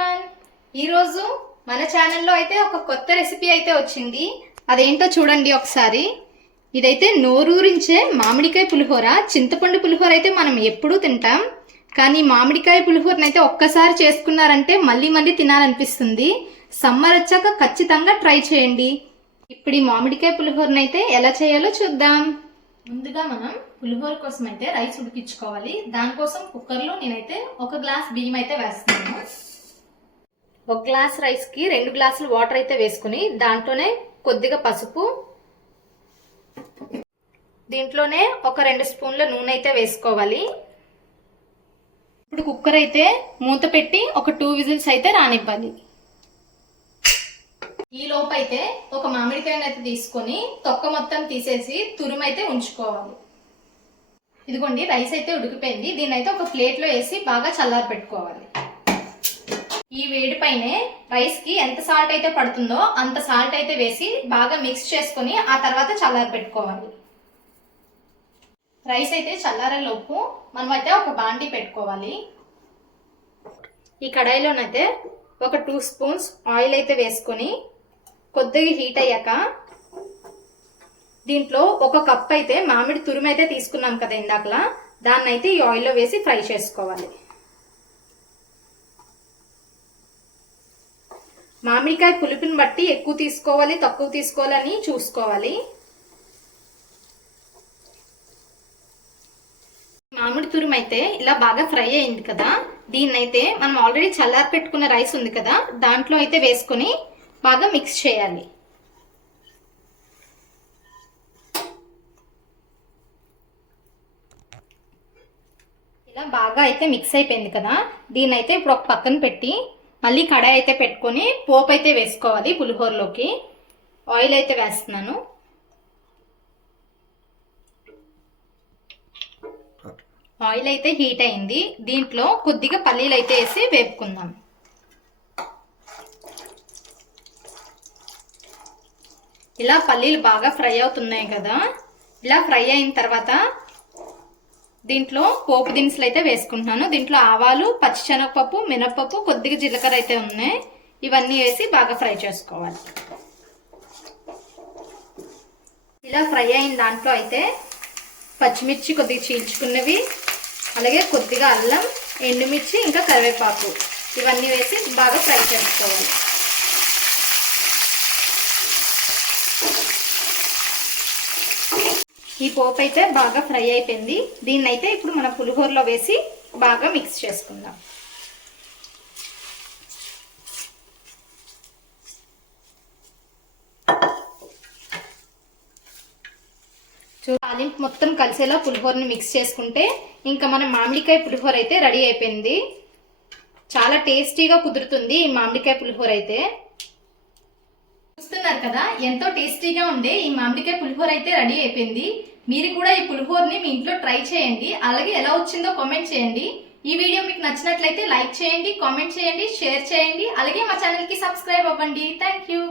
Everyone ఈరోజు మన ఛానల్లో అయితే ఒక కొత్త రెసిపీ అయితే వచ్చింది. అదేంటో చూడండి ఒకసారి. ఇదైతే నోరూరించే మామిడికాయ పులిహోర. చింతపండు పులిహోర అయితే మనం ఎప్పుడూ తింటాం. కానీ మామిడికాయ పులిహోరని అయితే ఒక్కసారి చేసుకున్నారంటే మళ్ళీ మళ్ళీ తినాలనిపిస్తుంది. సమ్మర్ వచ్చాక ఖచ్చితంగా ట్రై చేయండి. ఇప్పుడు ఈ మామిడికాయ పులిహోరని అయితే ఎలా చేయాలో చూద్దాం. ముందుగా మనం పులిహోర కోసం అయితే రైస్ ఉడికించుకోవాలి. దానికోసం కుక్కర్లో నేనైతే ఒక గ్లాస్ బియ్యం అయితే వేస్తున్నాను. ఒక గ్లాస్ రైస్కి రెండు గ్లాసులు వాటర్ అయితే వేసుకుని దాంట్లోనే కొద్దిగా పసుపు దీంట్లోనే ఒక రెండు స్పూన్ల నూనె అయితే వేసుకోవాలి. ఇప్పుడు కుక్కర్ అయితే మూత పెట్టి ఒక టూ విజిల్స్ అయితే రానివ్వాలి. ఈ లోపు అయితే ఒక మామిడికాయను అయితే తీసుకొని తొక్క మొత్తం తీసేసి తురుమైతే అయితే ఉంచుకోవాలి. ఇదిగోండి రైస్ అయితే ఉడికిపోయింది. దీన్ని అయితే ఒక ప్లేట్లో వేసి బాగా చల్లారి పెట్టుకోవాలి ఈ వేడి పైనే రైస్కి ఎంత సాల్ట్ అయితే పడుతుందో అంత సాల్ట్ అయితే వేసి బాగా మిక్స్ చేసుకొని ఆ తర్వాత చల్లారి పెట్టుకోవాలి. రైస్ అయితే చల్లారేలోపు మనం అయితే ఒక బాండి పెట్టుకోవాలి. ఈ కడాయిలోనైతే ఒక టూ స్పూన్స్ ఆయిల్ అయితే వేసుకొని కొద్దిగా హీట్ అయ్యాక దీంట్లో ఒక కప్ అయితే మామిడి తురుము అయితే తీసుకున్నాం కదా ఇందాకలా దాన్ని అయితే ఈ ఆయిల్లో వేసి ఫ్రై చేసుకోవాలి. మామిడికాయ పులుపుని బట్టి ఎక్కువ తీసుకోవాలి తక్కువ తీసుకోవాలని చూసుకోవాలి. మామిడి తురుము అయితే ఇలా బాగా ఫ్రై అయింది కదా. దీన్నైతే మనం ఆల్రెడీ చల్లారి పెట్టుకున్న రైస్ ఉంది కదా దాంట్లో అయితే వేసుకొని బాగా మిక్స్ చేయాలి. ఇలా బాగా అయితే మిక్స్ అయిపోయింది కదా. దీన్నైతే ఇప్పుడు ఒక పక్కన పెట్టి మళ్ళీ కడాయి అయితే పెట్టుకొని పోపు అయితే వేసుకోవాలి పులిహోరలోకి. ఆయిల్ అయితే వేస్తున్నాను. ఆయిల్ అయితే హీట్ అయింది. దీంట్లో కొద్దిగా పల్లీలు అయితే వేసి వేపుకుందాం. ఇలా పల్లీలు బాగా ఫ్రై అవుతున్నాయి కదా. ఇలా ఫ్రై అయిన తర్వాత దీంట్లో పోపు దినుసులు అయితే వేసుకుంటున్నాను. దీంట్లో ఆవాలు పచ్చిశనగపప్పు మినపప్పు కొద్దిగా జీలకర్ర అయితే ఉన్నాయి. ఇవన్నీ వేసి బాగా ఫ్రై చేసుకోవాలి. ఇలా ఫ్రై అయిన దాంట్లో అయితే పచ్చిమిర్చి కొద్దిగా చీల్చుకున్నవి అలాగే కొద్దిగా అల్లం ఎండుమిర్చి ఇంకా కరివేపాకు. ఇవన్నీ వేసి బాగా ఫ్రై చేసుకోవాలి. ఈ పోపు అయితే బాగా ఫ్రై అయిపోయింది. దీన్ని అయితే ఇప్పుడు మనం పులిహోరలో వేసి బాగా మిక్స్ చేసుకుందాం. చూ తాలింపు మొత్తం కలిసేలా పులిహోరని మిక్స్ చేసుకుంటే ఇంకా మన మామిడికాయ పులిహోర అయితే రెడీ అయిపోయింది. చాలా టేస్టీగా కుదురుతుంది ఈ మామిడికాయ పులిహోర అయితే. చూస్తున్నారు కదా ఎంతో టేస్టీగా ఉండే ఈ మామిడికాయ పులిహోర అయితే రెడీ అయిపోయింది. మీరు కూడా ఈ పులిహోరని మీ ఇంట్లో ట్రై చేయండి. అలాగే ఎలా వచ్చిందో కామెంట్ చేయండి. ఈ వీడియో మీకు నచ్చినట్లయితే లైక్ చేయండి కామెంట్ చేయండి షేర్ చేయండి. అలాగే మా ఛానల్కి సబ్స్క్రైబ్ అవ్వండి. Thank you.